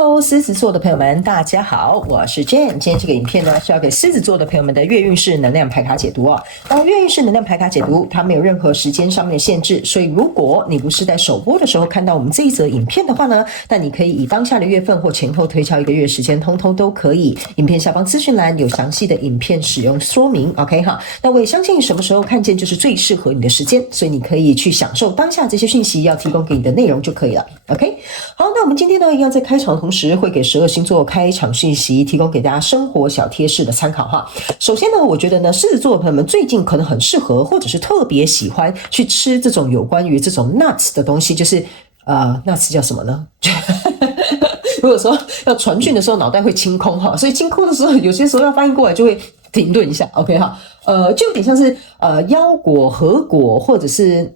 Hello， 獅子座的朋友們，大家好，我是 Jane。今天這個影片呢，是要給獅子座的朋友們的月運勢能量牌卡解讀哦。當然，月運勢能量牌卡解讀，它沒有任何時間上面的限制，所以如果你不是在首播的時候看到我們這一則影片的話呢，那你可以以當下的月份或前後推敲一個月時間，通通都可以。影片下方資訊欄有詳細的影片使用說明 ，OK 哈。那我也相信什麼時候看見就是最適合你的時間，所以你可以去享受當下這些訊息要提供給你的內容就可以了 ，OK。好，那我們今天呢，一樣在開場的同時會給12星座開場訊息，提供給大家生活小貼士的參考哈。首先呢，我覺得呢，獅子座的朋友們最近可能很適合，或者是特別喜歡去吃這種有關於這種 nuts 的東西，就是nuts 叫什麼呢？如果說要傳訊的時候，腦袋會清空哈，所以清空的時候，有些時候要翻譯過來就會停頓一下 ，OK 哈。就有點像是腰果、核果或者是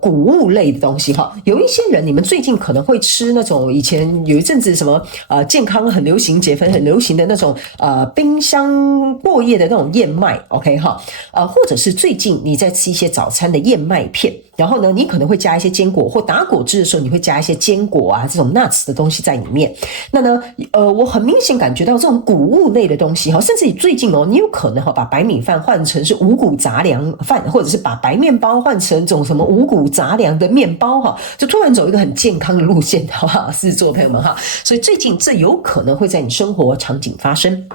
穀物類的東西哈。有一些人，你們最近可能會吃那種以前有一陣子什麼健康很流行、減肥很流行的那種冰箱過夜的那種燕麥 ，OK 哈。或者是最近你在吃一些早餐的燕麥片，然後呢，你可能會加一些堅果，或打果汁的時候你會加一些堅果啊這種 nuts 的東西在裡面。那呢，我很明顯感覺到這種穀物類的東西哈，甚至你最近你有可能把白米飯換成是五穀雜糧飯，或者是把白麵包換成這種什麼五穀雜糧的麵包哈，就突然走一個很健康的路線，好不好？獅子座朋友們哈，所以最近這有可能會在你生活場景發生。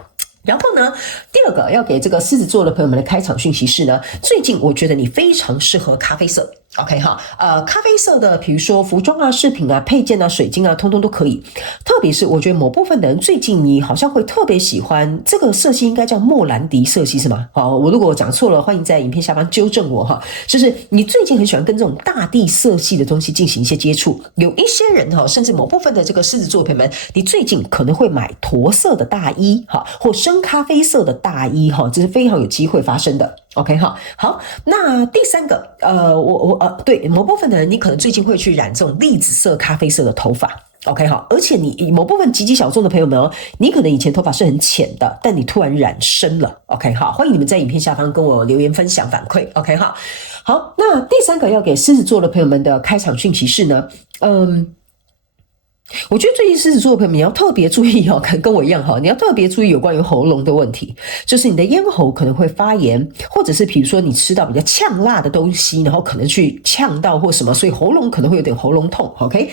然後呢，第二個要給這個獅子座的朋友們的開場訊息是呢，最近我覺得你非常適合咖啡色。OK 哈，咖啡色的，比如說服裝啊、飾品啊、配件啊、水晶啊，通通都可以。特別是我覺得某部分的人最近你好像會特別喜歡這個色系，應該叫莫蘭迪色系是嗎？好，我如果講錯了，歡迎在影片下方糾正我哈。就是你最近很喜歡跟這種大地色系的東西進行一些接觸。有一些人哈，甚至某部分的這個獅子座朋友們，你最近可能會買駝色的大衣哈，或深咖啡色的大衣哈，這是非常有機會發生的。OK 哈，好，那第三個，對，某部分的人，你可能最近會去染這種栗子色、咖啡色的頭髮。OK 好，而且你某部分極小眾的朋友們你可能以前頭髮是很淺的，但你突然染深了。OK 好，歡迎你們在影片下方跟我留言分享反饋。OK 好，好，那第三個要給獅子座的朋友們的開場訊息是呢，我覺得最近獅子座的朋友們，你要特別注意可能跟我一樣你要特別注意有關於喉嚨的問題，就是你的咽喉可能會發炎，或者是比如說你吃到比較嗆辣的東西，然後可能去嗆到或什麼，所以喉嚨可能會有點喉嚨痛。OK，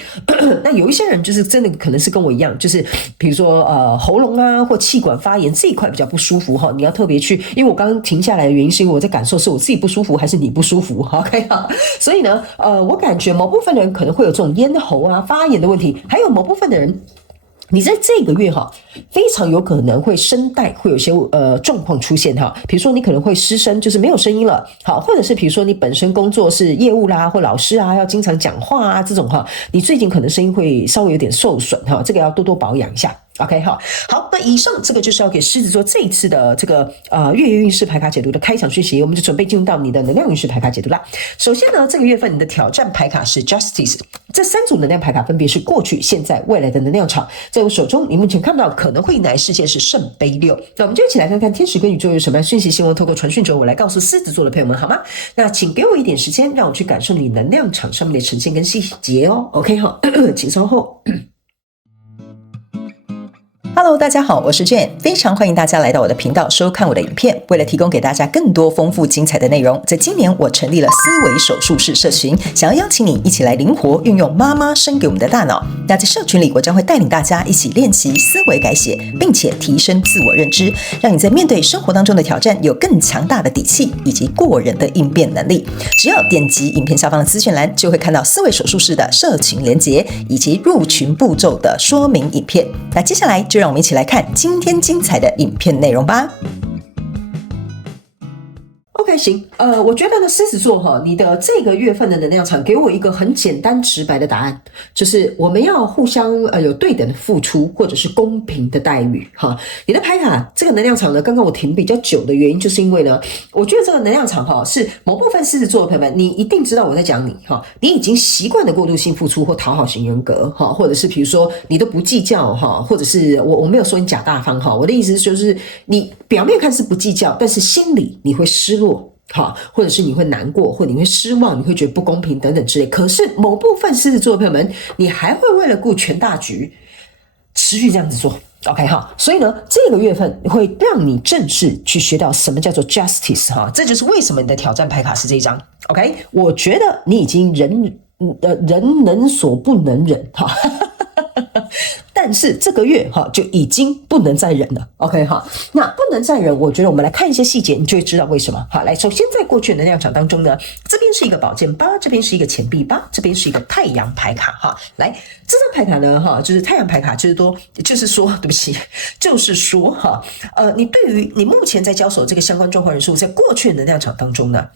那有一些人就是真的可能是跟我一樣，就是比如說喉嚨啊或氣管發炎這一塊比較不舒服你要特別去，因為我剛剛停下來的原因是因為我在感受是我自己不舒服還是你不舒服。OK， 所以呢我感覺某部分的人可能會有這種咽喉啊發炎的問題，還有某部分的人，你在這個月非常有可能會聲帶會有些狀況出現比如說你可能會失聲，就是沒有聲音了，好，或者是比如說你本身工作是業務啦或老師啊，要經常講話啊這種你最近可能聲音會稍微有點受損這個要多多保養一下。OK 好，那以上這個就是要給獅子座這一次的這個月運勢牌卡解讀的開場訊息，我們就準備進入到你的能量運勢牌卡解讀啦。首先呢，這個月份你的挑戰牌卡是 Justice， 這三組能量牌卡分別是過去、現在、未來的能量場，在我手中你目前看到可能會迎來事件是聖杯6。那我們就一起來看看天使跟宇宙有什麼樣訊息，希望透過傳訊者我來告訴獅子座的朋友們好嗎？那請給我一點時間，讓我去感受你能量場上面的呈現跟細節哦。OK 好，請稍後。Hello， 大家好，我是 Jane， 非常歡迎大家來到我的頻道收看我的影片。為了提供給大家更多豐富精彩的內容，在今年我成立了思維手術室社群，想要邀請你一起來靈活運用媽媽生給我們的大腦。那在社群裡，我將會帶領大家一起練習思維改寫，並且提升自我認知，讓你在面對生活當中的挑戰有更強大的底氣以及過人的應變能力。只要點擊影片下方的資訊欄，就會看到思維手術室的社群連結以及入群步驟的說明影片。那接下來就讓我們一起來看今天精彩的影片內容吧。OK， 行，我覺得呢，獅子座你的這個月份的能量場給我一個很簡單直白的答案，就是我们要互相有對等的付出，或者是公平的待遇你的牌卡這個能量場呢，剛剛我停比較久的原因，就是因為呢，我覺得這個能量場是某部分獅子座的朋友們，你一定知道我在講你你已經習慣了過度性付出或討好型人格或者是比如說你都不計較或者是我沒有說你假大方我的意思就是你表面看是不計較，但是心裡你會失落。或者是你會難過，或者你會失望，你會覺得不公平等等之類。可是某部分獅子座的朋友們，你還會為了顧全大局，持續這樣子做。OK 哈，所以呢，這個月份會讓你正式去學到什麼叫做 justice 哈，這就是為什麼你的挑戰牌卡是這一張。OK， 我覺得你已經人能所不能忍哈。但是這個月哈就已經不能再忍了 ，OK 哈，那不能再忍，我覺得我們來看一些細節，你就會知道為什麼。好，來，首先在過去的能量場當中呢，這邊是一個寶劍八，這邊是一個錢幣八，這邊是一個太陽牌卡哈。來，這張牌卡呢哈，就是太陽牌卡，就是說哈，你對於你目前在交手這個相關狀況人數，在過去的能量場當中呢，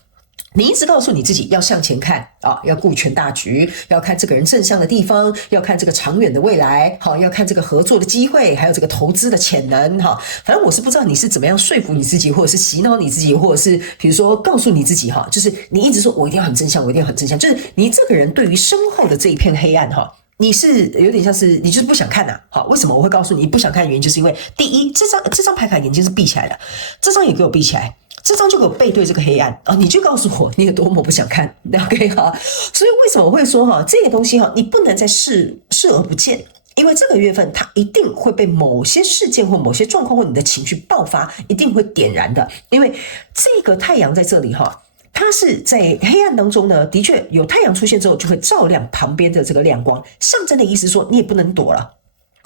你一直告訴你自己要向前看啊，要顧全大局，要看這個人正向的地方，要看這個長遠的未來，好，要看這個合作的機會，還有這個投資的潛能哈。反正我是不知道你是怎麼樣說服你自己，或者是洗腦你自己，或者是比如說告訴你自己哈，就是你一直說我一定要很正向，我一定要很正向，就是你這個人對於身後的這一片黑暗哈，你是有點像是你就是不想看吶。好，為什麼我會告訴你不想看的原因，就是因為第一，這張牌卡眼睛是閉起來的，這張也給我閉起來。這張就給我背對這個黑暗啊！你就告訴我你有多麼不想看 ，OK 哈？所以為什麼我會說哈，這個東西哈，你不能再視而不見，因為這個月份它一定會被某些事件或某些狀況或你的情緒爆發，一定會點燃的。因為這個太陽在這裡哈，它是在黑暗當中呢，的確有太陽出現之後就會照亮旁邊的這個亮光，象徵的意思說你也不能躲了。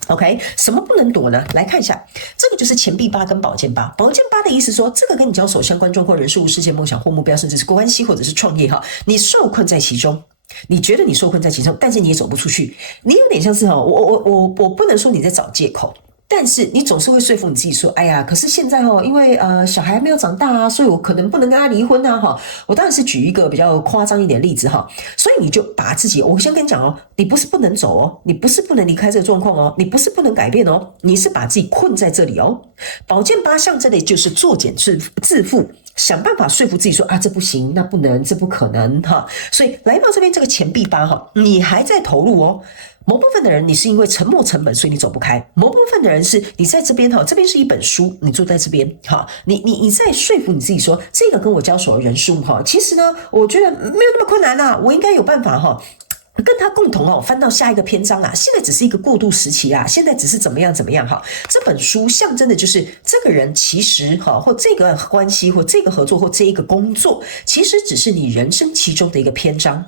OK， 什麼不能躲呢？來看一下，這個就是錢幣八跟寶劍八。寶劍八的意思說，這個跟你交手相關狀況、人事物、事件、夢想或目標，甚至是關係或者是創業哈，你受困在其中，你覺得你受困在其中，但是你也走不出去，你有點像是哈，我不能說你在找借口。但是你總是會說服你自己說，哎呀，可是現在因為小孩還沒有長大啊，所以我可能不能跟他離婚啊哈。我當然是舉一個比較誇張一點的例子哈，所以你就把自己，我先跟你講哦，你不是不能走哦，你不是不能離開這個狀況哦，你不是不能改變哦，你是把自己困在這裡哦。寶劍八象徵的就是作繭自負，想辦法說服自己說啊，這不行，那不能，這不可能哈。所以來到這邊這個錢幣八哈，你還在投入哦。某部分的人，你是因為沉沒成本，所以你走不開；某部分的人是你在這邊哈，這邊是一本書，你坐在這邊哈，你在說服你自己說，這個跟我交手的人數哈，其實呢，我覺得沒有那麼困難啦，我應該有辦法哈。跟他共同翻到下一個篇章啊，現在只是一個過渡時期啊，現在只是怎麼樣哈。這本書象徵的就是這個人其實或這個關係或這個合作或這一個工作，其實只是你人生其中的一個篇章。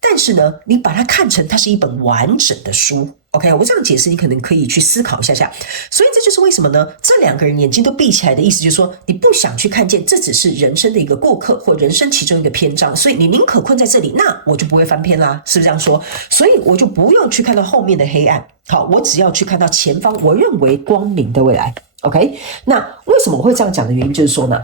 但是呢，你把它看成它是一本完整的書。OK， 我這樣解釋，你可能可以去思考一下。所以這就是為什麼呢？這兩個人眼睛都閉起來的意思，就是說你不想去看見，這只是人生的一個過客或人生其中一個篇章，所以你寧可困在這裡，那我就不會翻篇啦，是不是這樣說？所以我就不用去看到後面的黑暗，好，我只要去看到前方我認為光明的未來。OK， 那為什麼我會這樣講的原因，就是說呢，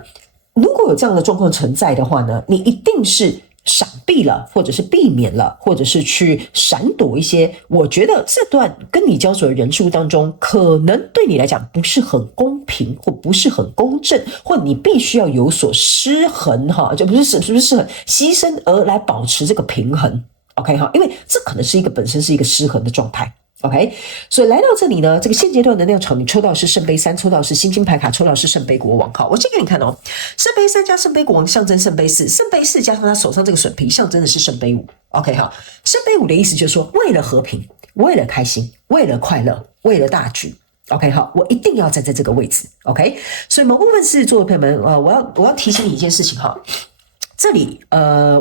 如果有這樣的狀況存在的話呢，你一定是閃避了，或者是避免了，或者是去閃躲一些我覺得這段跟你交手的人數當中，可能對你來講不是很公平，或不是很公正，或你必須要有所失衡哈，就不是很犧牲而來保持這個平衡。OK 哈，因為這可能是一個本身是一個失衡的狀態。OK， 所以來到這裡呢，這個現階段的能量場，你抽到的是聖杯三，抽到的是星星牌卡，抽到的是聖杯國王。好，我先給你看哦，聖杯三加聖杯國王象徵聖杯四，聖杯四加上他手上這個水瓶象徵的是聖杯五。OK 哈，聖杯五的意思就是說，為了和平，為了開心，為了快樂，為了大局。OK 好，我一定要站在這個位置。OK， 所以某部分獅子座的朋友們，我要提醒你一件事情哈。這裡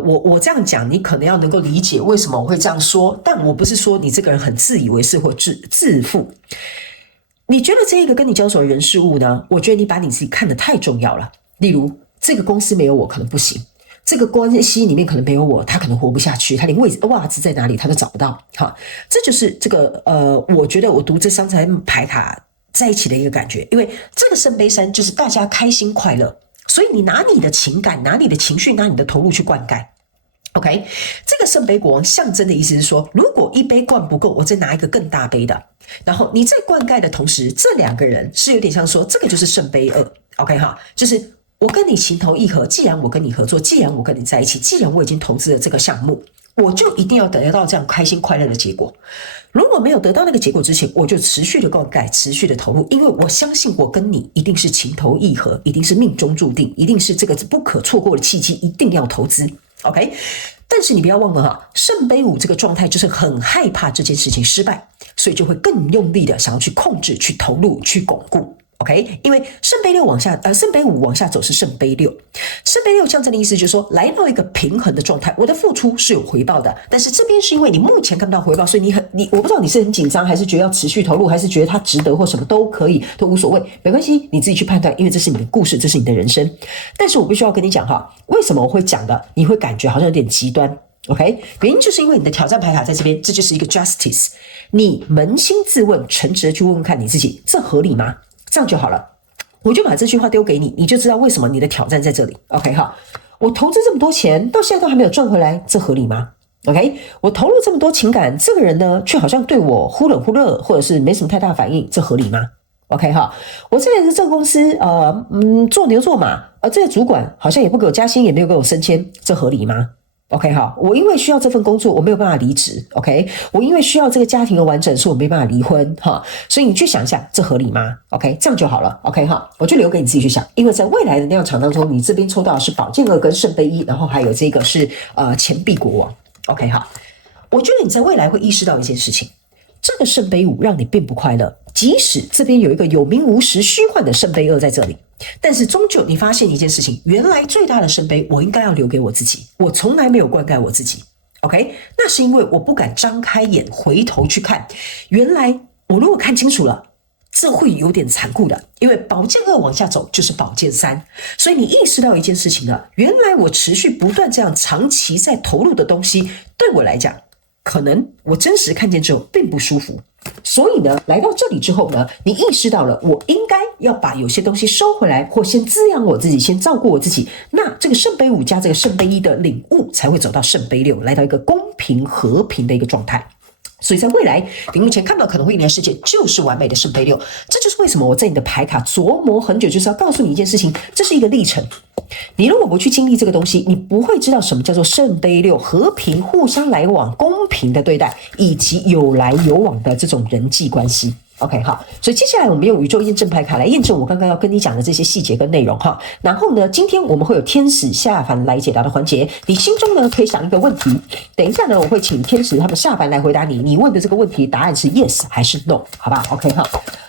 我這樣講，你可能要能夠理解為什麼我會這樣說，但我不是說你這個人很自以為是或自負。你覺得這一個跟你交手的人事物呢？我覺得你把你自己看得太重要了。例如，這個公司沒有我可能不行，這個關係裡面可能沒有我，他可能活不下去，他連襪子在哪裡他都找不到。哈，這就是這個我覺得我讀這三張牌卡在一起的一個感覺，因為這個聖杯三就是大家開心快樂。所以你拿你的情感，拿你的情緒，拿你的投入去灌溉。OK， 這個聖杯國王象徵的意思是說，如果一杯灌不夠，我再拿一個更大杯的。然後你在灌溉的同時，這兩個人是有點像說，這個就是聖杯二。OK 哈，就是我跟你情投意合，既然我跟你合作，既然我跟你在一起，既然我已經投資了這個項目，我就一定要得到這樣開心快樂的結果。如果沒有得到那個結果之前，我就持續的灌溉，持續的投入，因為我相信我跟你一定是情投意合，一定是命中注定，一定是這個不可錯過的契機，一定要投資。OK， 但是你不要忘了哈，聖杯五這個狀態就是很害怕這件事情失敗，所以就會更用力的想要去控制、去投入、去鞏固。OK， 因為聖杯5往下走是聖杯6，聖杯6象徵的意思就是說，來到一個平衡的狀態，我的付出是有回報的，但是這邊是因為你目前看不到回報，所以我不知道你是很緊張，還是覺得要持續投入，還是覺得它值得或什麼都可以，都無所謂，沒關係，你自己去判斷，因為這是你的故事，這是你的人生。但是我必須要跟你講哈，為什麼我會講的，你會感覺好像有點極端。OK， 原因就是因為你的挑戰牌卡在這邊，這就是一個 justice， 你捫心自問，誠實的去問問看你自己，這合理嗎？這樣就好了，我就把這句話丟給你，你就知道為什麼你的挑戰在這裡。OK 哈，我投資這麼多錢，到現在都還沒有賺回來，這合理嗎 ？OK， 我投入這麼多情感，這個人呢，卻好像對我忽冷忽熱，或者是沒什麼太大反應，這合理嗎 ？OK 哈，我在這個公司做牛做馬，這個主管好像也不給我加薪，也沒有給我升遷，這合理嗎？OK 好，我因為需要這份工作，我沒有辦法離職。OK， 我因為需要這個家庭的完整，所以我沒辦法離婚哈。所以你去想一下，這合理嗎 ？OK， 這樣就好了。OK 哈，我就留給你自己去想，因為在未來的能量場當中，你這邊抽到的是寶劍2跟聖杯1，然後還有這個是錢幣國王。OK 好，我覺得你在未來會意識到一件事情，這個聖杯5讓你並不快樂，即使這邊有一個有名無實虛幻的聖杯2在這裡。但是終究你發現一件事情，原來最大的聖杯我應該要留給我自己，我從來沒有灌溉我自己。OK， 那是因為我不敢張開眼回頭去看，原來我如果看清楚了，這會有點殘酷的，因為寶劍2往下走就是寶劍3，所以你意識到一件事情了，原來我持續不斷這樣長期在投入的東西，對我來講，可能我真實看見之後並不舒服。所以呢，來到這裡之後呢，你意識到了，我應該要把有些東西收回來，或先滋養我自己，先照顧我自己。那這個聖杯5加這個聖杯1的領悟，才會走到聖杯6，來到一個公平和平的一個狀態。所以在未來，你目前看到可能會迎來的世界就是完美的聖杯6。這就是為什麼我在你的牌卡琢磨很久，就是要告訴你一件事情，這是一個歷程。你如果不去經歷這個東西，你不會知道什麼叫做聖杯6，和平、互相來往、公平的對待，以及有來有往的這種人際關係。OK 好，所以接下來我們用宇宙驗證牌卡來驗證我剛剛要跟你講的這些細節跟內容哈。然後呢，今天我們會有天使下凡來解答的環節，你心中呢可以想一個問題，等一下呢我會請天使他們下凡來回答你，你問的這個問題答案是 yes 還是 no， 好不好 ？OK 好，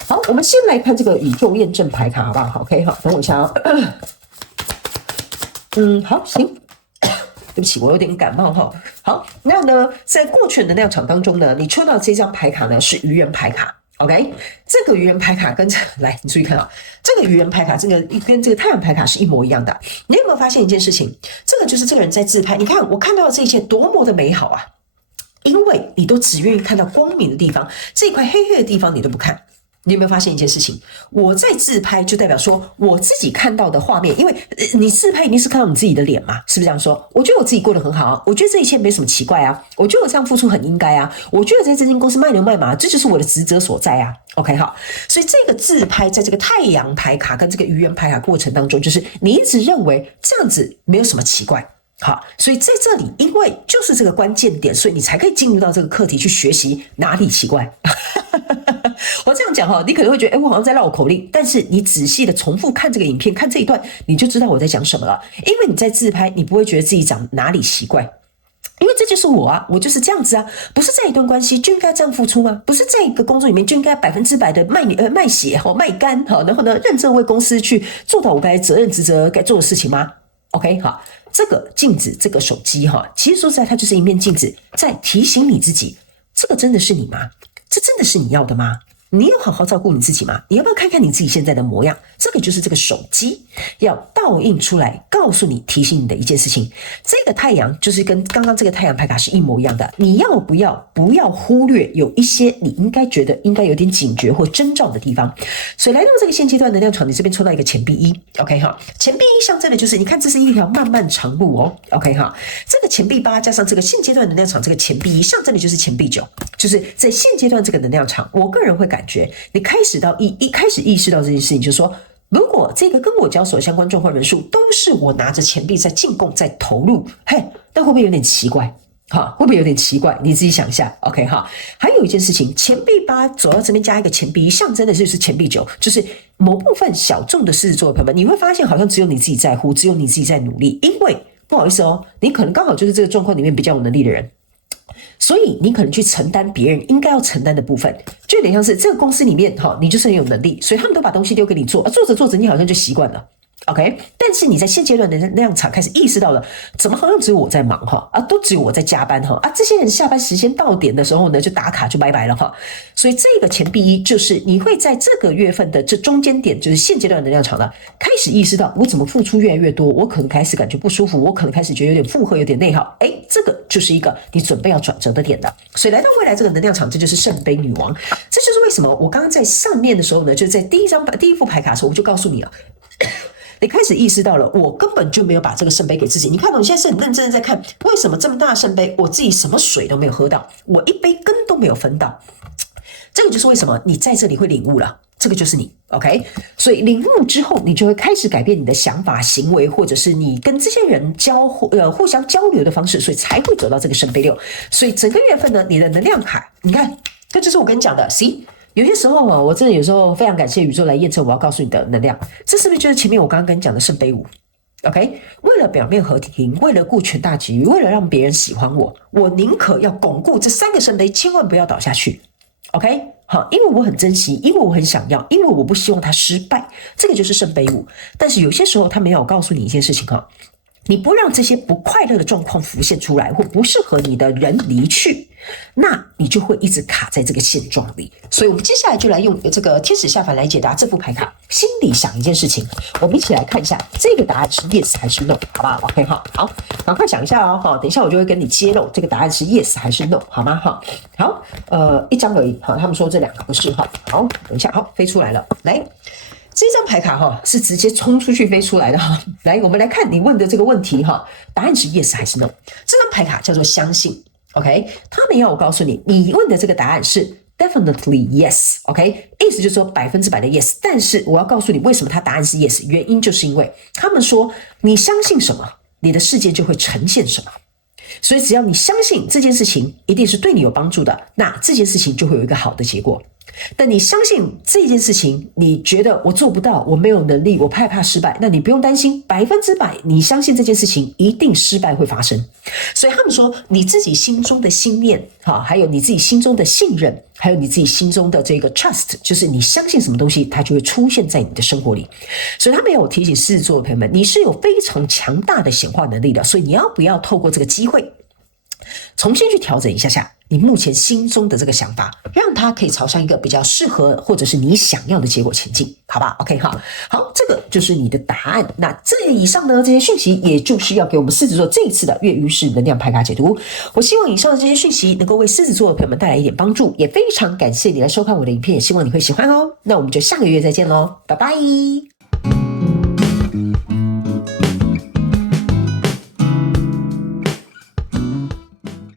好，我們先來看這個宇宙驗證牌卡，好不好 ？OK 好，等我一下哦。好，行。對不起，我有點感冒哈。好，那呢，在過去的能量場當中呢，你抽到這張牌卡呢是愚人牌卡。OK， 這個愚人牌卡跟來，你注意看啊，這個愚人牌卡這個跟這個太陽牌卡是一模一樣的。你有沒有發現一件事情？這個就是這個人在自拍。你看，我看到的這一切多麼的美好啊！因為你都只願意看到光明的地方，這一塊黑黑的地方你都不看。你有沒有發現一件事情？我在自拍就代表說我自己看到的畫面，因為你自拍一定是看到你自己的臉嘛，是不是這樣說？我覺得我自己過得很好啊，我覺得這一切沒什麼奇怪啊，我覺得我這樣付出很應該啊，我覺得在這間公司賣牛賣馬，這就是我的職責所在啊。OK 好，所以這個自拍在這個太陽牌卡跟這個愚人牌卡過程當中，就是你一直認為這樣子沒有什麼奇怪。好，所以在這裡，因為就是這個關鍵點，所以你才可以進入到這個課題去學習哪裡奇怪。我這樣講哈，你可能會覺得，我好像在繞口令，但是你仔細的重複看這個影片，看這一段，你就知道我在講什麼了。因為你在自拍，你不會覺得自己長哪裡奇怪，因為這就是我啊，我就是這樣子啊，不是在一段關係就應該這樣付出嗎？不是在一個工作裡面就應該100%的賣血賣肝然後呢認真為公司去做到我該責任職責該做的事情嗎？ OK 好，這個鏡子這個手機其實說實在它就是一面鏡子，在提醒你自己，這個真的是你嗎？這真的是你要的嗎？你有好好照顧你自己嗎？你要不要看看你自己現在的模樣？這個就是這個手機要倒映出來告訴你提醒你的一件事情。這個太陽就是跟剛剛這個太陽牌卡是一模一樣的，你要不要忽略有一些你應該覺得應該有點警覺或徵兆的地方。所以來到這個現階段能量場，你這邊抽到一個錢幣1 OK 哈，錢幣1象徵的就是你看這是一條漫漫長路哦 OK 哈，這個錢幣8加上這個現階段能量場這個錢幣1象徵的就是錢幣9，就是在現階段這個能量場，我個人會感覺你開始意識到這件事情，就是說，如果這個跟我交手相關狀況人數都是我拿着錢幣在進貢在投入，嘿，那會不會有點奇怪？會不會有點奇怪？你自己想一下 ，OK 哈。還有一件事情，錢幣8走到這邊加一個錢幣1，象徵的就是錢幣9，就是某部分小眾的獅子座的朋友們，你會發現好像只有你自己在乎，只有你自己在努力，因為不好意思哦，你可能剛好就是這個狀況裡面比較有能力的人。所以你可能去承擔別人應該要承擔的部分，就有點像是這個公司裡面你就是很有能力，所以他們都把東西丟給你做，做着做着你好像就習慣了。OK， 但是你在現階段的能量場開始意識到了，怎麼好像只有我在忙都只有我在加班這些人下班時間到點的時候呢，就打卡就拜拜了所以这個錢幣一就是你會在這個月份的這中間點，就是現階段的能量場呢，開始意識到我怎麼付出越來越多，我可能開始感覺不舒服，我可能開始覺得有點負荷，有點內耗，這個就是一個你準備要轉折的點的。所以來到未來這個能量場，這就是聖杯女王，這就是為什麼我剛剛在上面的時候呢，就是在第一副牌卡的時候，我就告訴你了。你開始意識到了，我根本就沒有把這個聖杯給自己。你看你現在是很認真的在看，為什麼這麼大的聖杯，我自己什麼水都沒有喝到，我一杯羹都沒有分到。這個就是為什麼你在這裡會領悟了，這個就是你 ，OK？ 所以領悟之後，你就會開始改變你的想法、行為，或者是你跟這些人互相交流的方式，所以才會走到這個聖杯六。所以整個月份呢，你的能量卡，你看，這就是我跟你講的 ，See？有些時候我真的有時候非常感謝宇宙來驗證我要告訴你的能量，這是不是就是前面我剛剛跟你講的聖杯五 ？OK， 為了表面和平，為了顧全大局，為了讓別人喜歡我，我寧可要鞏固這三個聖杯，千萬不要倒下去。OK， 好，因為我很珍惜，因為我很想要，因為我不希望它失敗，這個就是聖杯五。但是有些時候他沒有告訴你一件事情你不讓這些不快樂的狀況浮現出來，或不適合你的人離去，那你就會一直卡在這個現狀裡。所以我們接下來就來用這個天使下凡來解答這副牌卡。心裡想一件事情，我們一起來看一下這個答案是 yes 還是 no， 好不好 ？OK 好，趕快想一下等一下我就會跟你揭露這個答案是 yes 還是 no， 好嗎？好，一張而已，他們說這兩個不是好，等一下，飛出來了，來。這張牌卡是直接衝出去飛出來的來，我們來看你問的這個問題答案是 yes 還是 no？ 這張牌卡叫做相信 ，OK？ 他們要我告訴你，你問的這個答案是 definitely yes，OK？ 意思就是說100%的 yes， 但是我要告訴你為什麼他答案是 yes， 原因就是因為他們說你相信什麼，你的世界就會呈現什麼。所以只要你相信這件事情一定是對你有幫助的，那這件事情就會有一個好的結果。但你相信這件事情，你覺得我做不到，我沒有能力，我害怕失敗，那你不用擔心，100%你相信這件事情一定失敗會發生。所以他們說你自己心中的信念還有你自己心中的信任，還有你自己心中的這個 trust， 就是你相信什麼東西，它就會出現在你的生活裡。所以他們要我提醒獅子座的朋友們，你是有非常強大的顯化能力的，所以你要不要透過這個機會重新去調整一下你目前心中的這個想法，讓它可以朝向一個比較適合或者是你想要的結果前進，好吧 ？OK， 好，這個就是你的答案。那這以上呢，這些訊息也就是要給我們獅子座這一次的月運勢能量牌卡解讀。我希望以上的這些訊息能夠為獅子座的朋友們帶來一點幫助，也非常感謝你來收看我的影片，也希望你會喜歡哦。那我們就下個月再見嘍，拜拜。